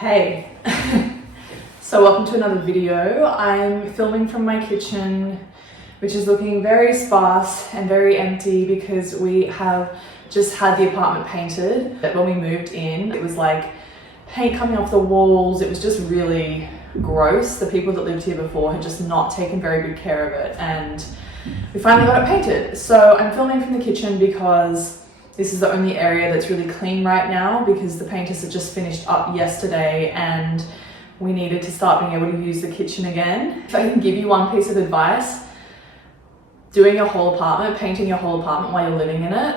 Hey, so welcome to another video. I'm filming from my kitchen, which is looking very sparse and very empty because we have just had the apartment painted. When we moved in, it was like paint coming off the walls. It was just really gross. The people that lived here before had just not taken very good care of it, and we finally got it painted. So I'm filming from the kitchen because this is the only area that's really clean right now because the painters had just finished up yesterday and we needed to start being able to use the kitchen again. If I can give you one piece of advice, doing your whole apartment, painting your whole apartment while you're living in it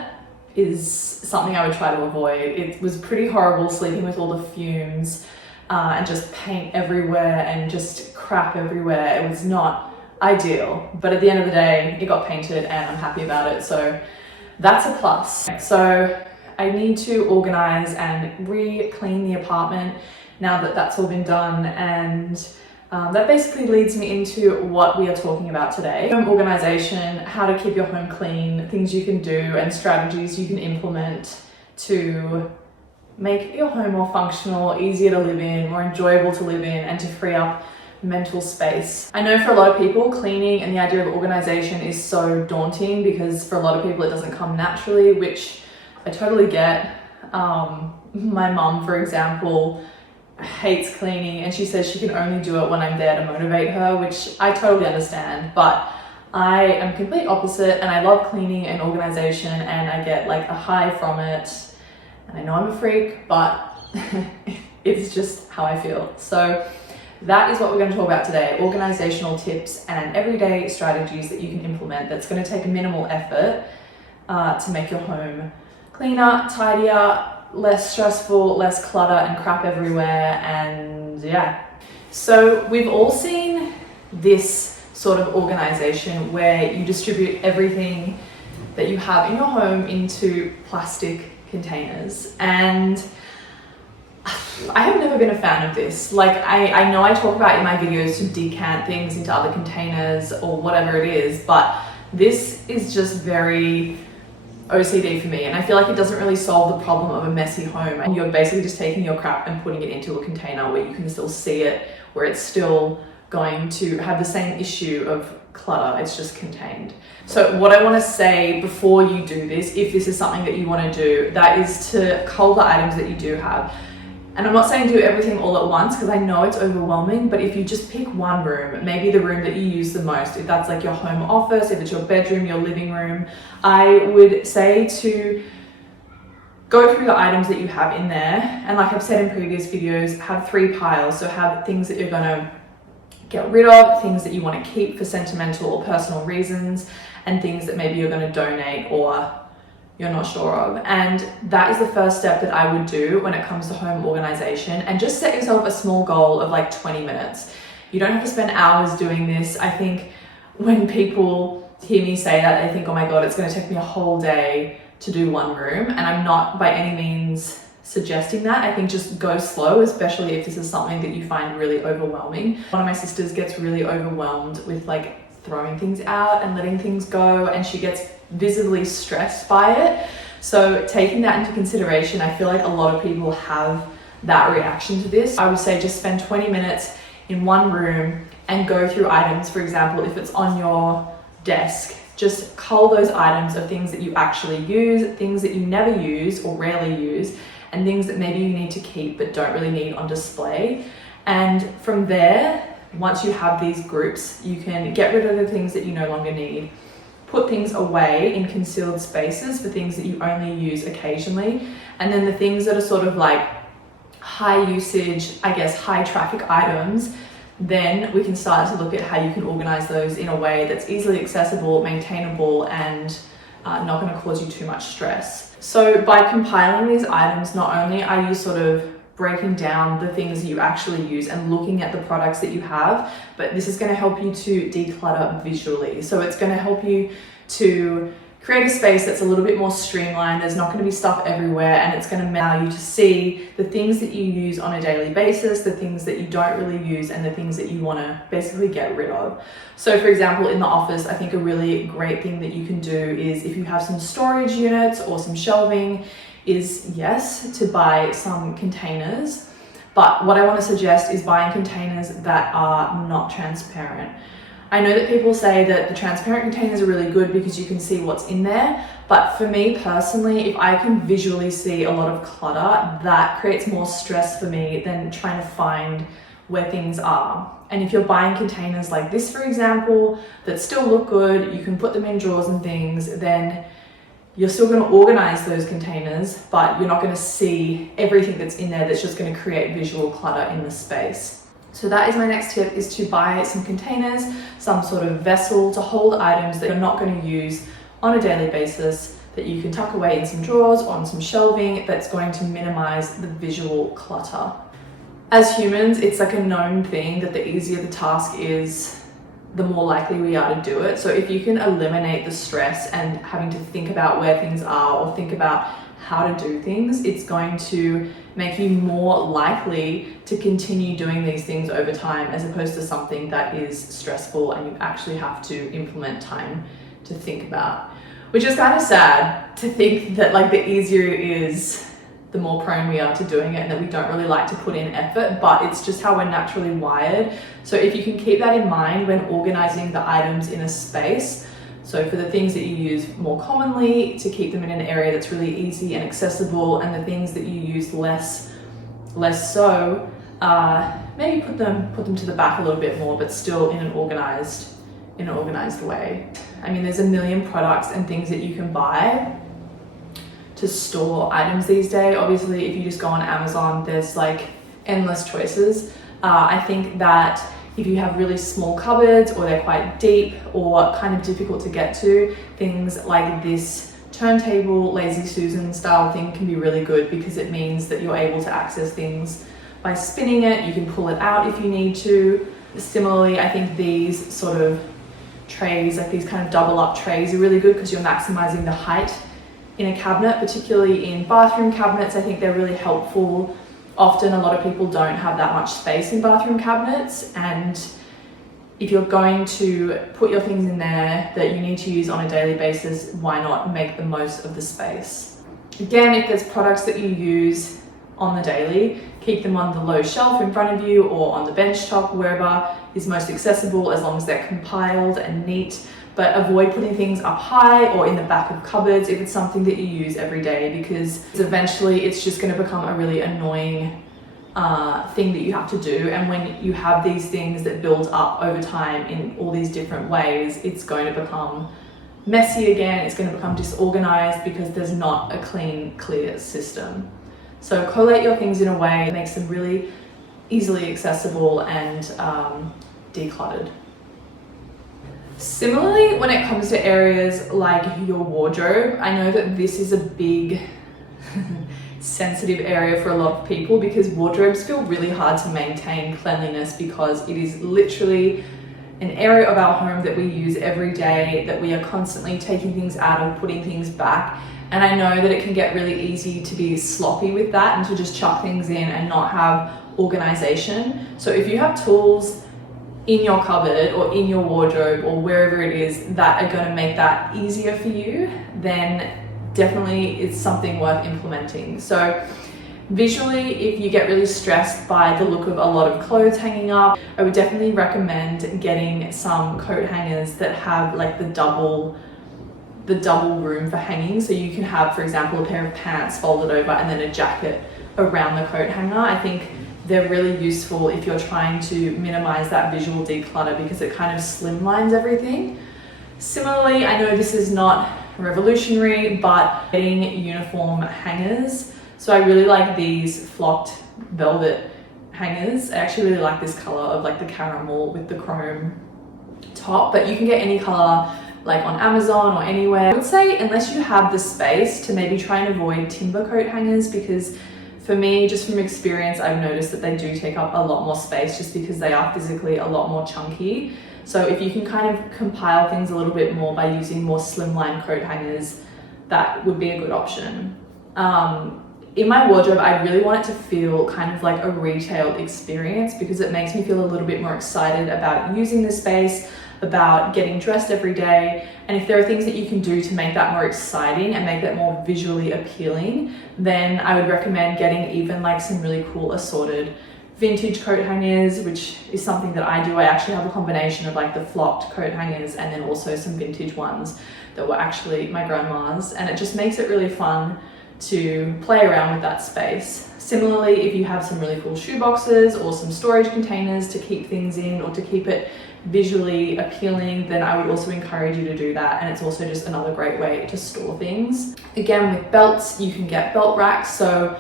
is something I would try to avoid. It was pretty horrible sleeping with all the fumes and just paint everywhere and just crap everywhere. It was not ideal, but at the end of the day, it got painted and I'm happy about it. So that's a plus. So I need to organize and re-clean the apartment now that that's all been done, and that basically leads me into what we are talking about today. Home organization, how to keep your home clean, things you can do and strategies you can implement to make your home more functional, easier to live in, more enjoyable to live in, and to free up mental space. I know for a lot of people, cleaning and the idea of organization is so daunting because for a lot of people it doesn't come naturally, which I totally get. My mum, for example, hates cleaning and she says she can only do it when I'm there to motivate her, which I totally understand, but I am complete opposite and I love cleaning and organization and I get like a high from it. And I know I'm a freak, but it's just how I feel. So that is what we're going to talk about today, organizational tips and everyday strategies that you can implement that's going to take minimal effort to make your home cleaner, tidier, less stressful, less clutter and crap everywhere, and yeah. So we've all seen this sort of organization where you distribute everything that you have in your home into plastic containers, and I have never been a fan of this. Like I know I talk about in my videos to decant things into other containers or whatever it is, but this is just very OCD for me, and I feel like it doesn't really solve the problem of a messy home, and you're basically just taking your crap and putting it into a container where you can still see it, where it's still going to have the same issue of clutter, it's just contained. So what I want to say before you do this, if this is something that you want to do, that is to cull the items that you do have. And I'm not saying do everything all at once because I know it's overwhelming, but if you just pick one room, maybe the room that you use the most, if that's like your home office, if it's your bedroom, your living room, I would say to go through the items that you have in there. And like I've said in previous videos, have 3 piles. So have things that you're going to get rid of, things that you want to keep for sentimental or personal reasons, and things that maybe you're going to donate or you're not sure of. And that is the first step that I would do when it comes to home organization, and just set yourself a small goal of like 20 minutes. You don't have to spend hours doing this. I think when people hear me say that, they think, oh my God, it's going to take me a whole day to do one room. And I'm not by any means suggesting that. I think just go slow, especially if this is something that you find really overwhelming. One of my sisters gets really overwhelmed with like throwing things out and letting things go, and she gets visibly stressed by it. So taking that into consideration, I feel like a lot of people have that reaction to this. I would say just spend 20 minutes in one room and go through items. For example, if it's on your desk, just cull those items of things that you actually use, things that you never use or rarely use, and things that maybe you need to keep but don't really need on display. And from there, once you have these groups, you can get rid of the things that you no longer need, put things away in concealed spaces for things that you only use occasionally, and then the things that are sort of like high usage, I guess high traffic items, then we can start to look at how you can organize those in a way that's easily accessible, maintainable, and not going to cause you too much stress. So by compiling these items, not only are you sort of breaking down the things that you actually use and looking at the products that you have, but this is going to help you to declutter visually. So it's going to help you to create a space that's a little bit more streamlined. There's not going to be stuff everywhere, and it's going to allow you to see the things that you use on a daily basis, the things that you don't really use, and the things that you want to basically get rid of. So for example, in the office, I think a really great thing that you can do is if you have some storage units or some shelving, is yes, to buy some containers But what I want to suggest is buying containers that are not transparent. I know that people say that the transparent containers are really good because you can see what's in there, but for me personally, if I can visually see a lot of clutter, that creates more stress for me than trying to find where things are. And if you're buying containers like this, for example, that still look good, you can put them in drawers and things, then you're still going to organize those containers, but you're not going to see everything that's in there. That's just going to create visual clutter in the space. So that is my next tip, is to buy some containers, some sort of vessel to hold items that you're not going to use on a daily basis, that you can tuck away in some drawers or on some shelving, that's going to minimize the visual clutter. As humans, it's like a known thing that the easier the task is, the more likely we are to do it. So if you can eliminate the stress and having to think about where things are or think about how to do things, it's going to make you more likely to continue doing these things over time, as opposed to something that is stressful and you actually have to implement time to think about. Which is kind of sad to think that like the easier it is, the more prone we are to doing it, and that we don't really like to put in effort, but it's just how we're naturally wired. So if you can keep that in mind when organizing the items in a space, so for the things that you use more commonly, to keep them in an area that's really easy and accessible, and the things that you use less so, maybe put them to the back a little bit more, but still in an organized way. I mean, there's a million products and things that you can buy to store items these days. Obviously, if you just go on Amazon, there's like endless choices. I think that if you have really small cupboards, or they're quite deep or kind of difficult to get to, things like this turntable, Lazy Susan style thing can be really good, because it means that you're able to access things by spinning it. You can pull it out if you need to. Similarly, I think these sort of trays, like these kind of double up trays, are really good because you're maximizing the height in a cabinet, particularly in bathroom cabinets. I think they're really helpful. Often a lot of people don't have that much space in bathroom cabinets, and if you're going to put your things in there that you need to use on a daily basis, why not make the most of the space? Again, if there's products that you use on the daily, keep them on the low shelf in front of you or on the bench top, wherever is most accessible, as long as they're compiled and neat. But avoid putting things up high or in the back of cupboards if it's something that you use every day, because eventually it's just going to become a really annoying thing that you have to do. And when you have these things that build up over time in all these different ways, it's going to become messy again. It's going to become disorganized because there's not a clean, clear system. So collate your things in a way that makes them really easily accessible and decluttered. Similarly, when it comes to areas like your wardrobe, I know that this is a big sensitive area for a lot of people, because wardrobes feel really hard to maintain cleanliness, because it is literally an area of our home that we use every day, that we are constantly taking things out and putting things back. And I know that it can get really easy to be sloppy with that and to just chuck things in and not have organization. So if you have tools in your cupboard or in your wardrobe or wherever it is that are going to make that easier for you, then definitely it's something worth implementing. So visually, if you get really stressed by the look of a lot of clothes hanging up, I would definitely recommend getting some coat hangers that have like the double room for hanging. So you can have, for example, a pair of pants folded over and then a jacket around the coat hanger. I think they're really useful if you're trying to minimize that visual declutter, because it kind of slimlines everything. Similarly, I know this is not revolutionary, but getting uniform hangers. So I really like these flocked velvet hangers. I actually really like this color of like the caramel with the chrome top, but you can get any color like on Amazon or anywhere. I would say, unless you have the space, to maybe try and avoid timber coat hangers, because for me, just from experience, I've noticed that they do take up a lot more space just because they are physically a lot more chunky. So if you can kind of compile things a little bit more by using more slimline coat hangers, that would be a good option. In my wardrobe, I really want it to feel kind of like a retail experience, because it makes me feel a little bit more excited about using the space, about getting dressed every day. And if there are things that you can do to make that more exciting and make that more visually appealing, then I would recommend getting even like some really cool assorted vintage coat hangers, which is something that I do. I actually have a combination of like the flocked coat hangers and then also some vintage ones that were actually my grandma's, and it just makes it really fun to play around with that space. Similarly, if you have some really cool shoe boxes or some storage containers to keep things in or to keep it visually appealing, then I would also encourage you to do that. And it's also just another great way to store things. Again, with belts, you can get belt racks. So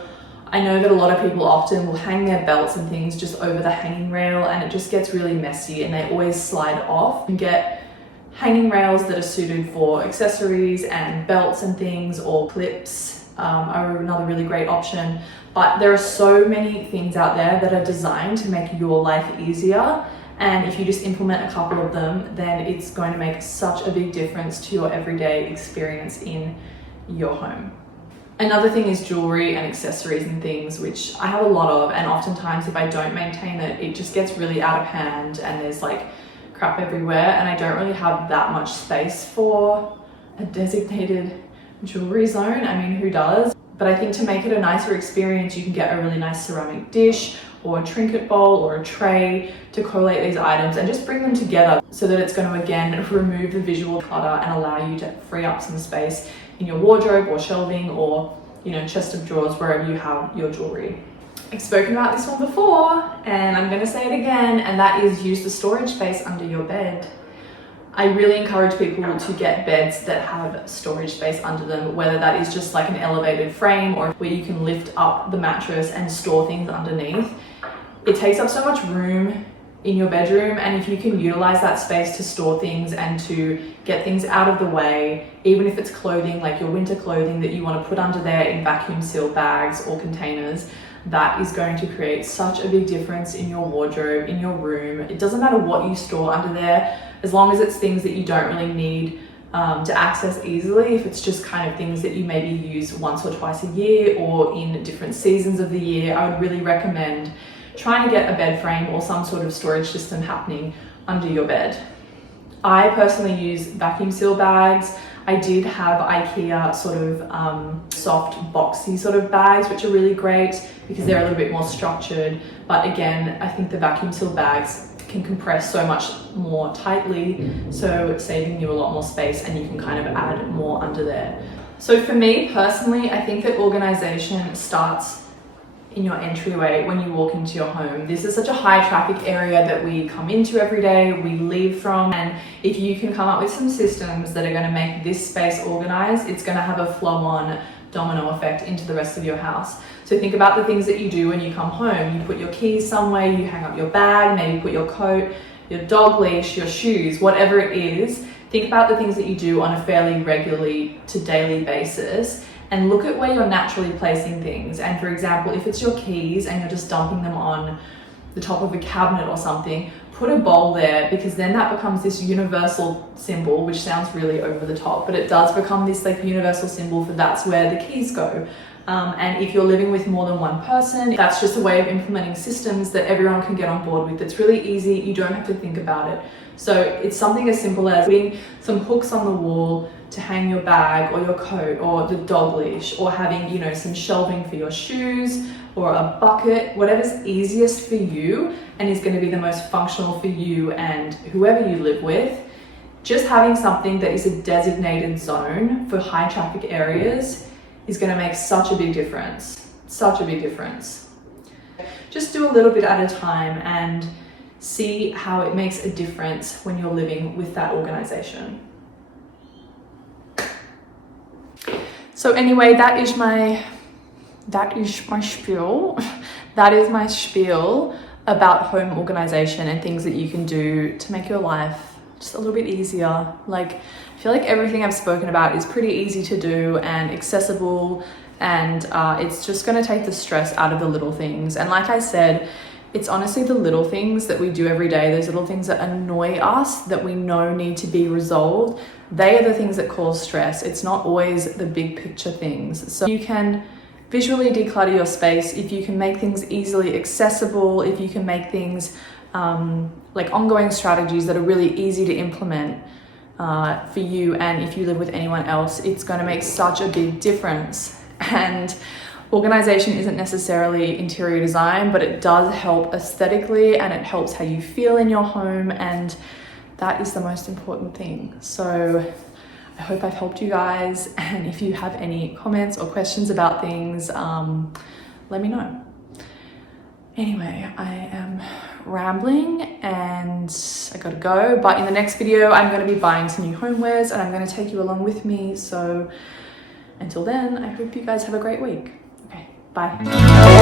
I know that a lot of people often will hang their belts and things just over the hanging rail, and it just gets really messy and they always slide off. You can get hanging rails that are suited for accessories and belts and things, or clips are another really great option. But there are so many things out there that are designed to make your life easier, and if you just implement a couple of them, then it's going to make such a big difference to your everyday experience in your home. Another thing is jewelry and accessories and things, which I have a lot of, and oftentimes if I don't maintain it, it just gets really out of hand and there's like crap everywhere, and I don't really have that much space for a designated jewelry zone. I mean, who does? But I think to make it a nicer experience, you can get a really nice ceramic dish or a trinket bowl or a tray to collate these items and just bring them together so that it's going to again remove the visual clutter and allow you to free up some space in your wardrobe or shelving or, you know, chest of drawers, wherever you have your jewelry. I've spoken about this one before and I'm going to say it again, and that is use the storage space under your bed. I really encourage people to get beds that have storage space under them, whether that is just like an elevated frame or where you can lift up the mattress and store things underneath. It takes up so much room in your bedroom, and if you can utilize that space to store things and to get things out of the way, even if it's clothing, like your winter clothing that you want to put under there in vacuum sealed bags or containers, that is going to create such a big difference in your wardrobe, in your room. It doesn't matter what you store under there, as long as it's things that you don't really need to access easily. If it's just kind of things that you maybe use once or twice a year or in different seasons of the year, I would really recommend trying to get a bed frame or some sort of storage system happening under your bed. I personally use vacuum seal bags. I did have IKEA sort of soft boxy sort of bags, which are really great because they're a little bit more structured. But again, I think the vacuum seal bags can compress so much more tightly, so saving you a lot more space, and you can kind of add more under there. So for me personally, I think that organization starts in your entryway when you walk into your home. This is such a high traffic area that we come into every day, we leave from, and if you can come up with some systems that are going to make this space organized, it's going to have a flow-on domino effect into the rest of your house. So think about the things that you do when you come home. You put your keys somewhere, you hang up your bag, maybe put your coat, your dog leash, your shoes, whatever it is. Think about the things that you do on a fairly regularly to daily basis, and look at where you're naturally placing things. And for example, if it's your keys and you're just dumping them on the top of a cabinet or something, put a bowl there, because then that becomes this universal symbol, which sounds really over the top, but it does become this like universal symbol for that's where the keys go. And if you're living with more than one person, that's just a way of implementing systems that everyone can get on board with. It's really easy, you don't have to think about it. So it's something as simple as putting some hooks on the wall to hang your bag or your coat or the dog leash, or having, you know, some shelving for your shoes or a bucket, whatever's easiest for you and is going to be the most functional for you and whoever you live with. Just having something that is a designated zone for high traffic areas is going to make such a big difference, such a big difference. Just do a little bit at a time and see how it makes a difference when you're living with that organization. So anyway, that is my spiel. That is my spiel about home organization and things that you can do to make your life just a little bit easier. Like, I feel like everything I've spoken about is pretty easy to do and accessible, and it's just going to take the stress out of the little things. And like I said, it's honestly the little things that we do every day, those little things that annoy us, that we know need to be resolved. They are the things that cause stress. It's not always the big picture things. So you can visually declutter your space if you can make things easily accessible, if you can make things like ongoing strategies that are really easy to implement for you, and if you live with anyone else, it's going to make such a big difference. And Organization isn't necessarily interior design, but it does help aesthetically and it helps how you feel in your home, and that is the most important thing. So I hope I've helped you guys, and if you have any comments or questions about things, let me know. Anyway, I am rambling and I gotta go, but in the next video I'm going to be buying some new homewares and I'm going to take you along with me. So until then, I hope you guys have a great week. Okay, bye.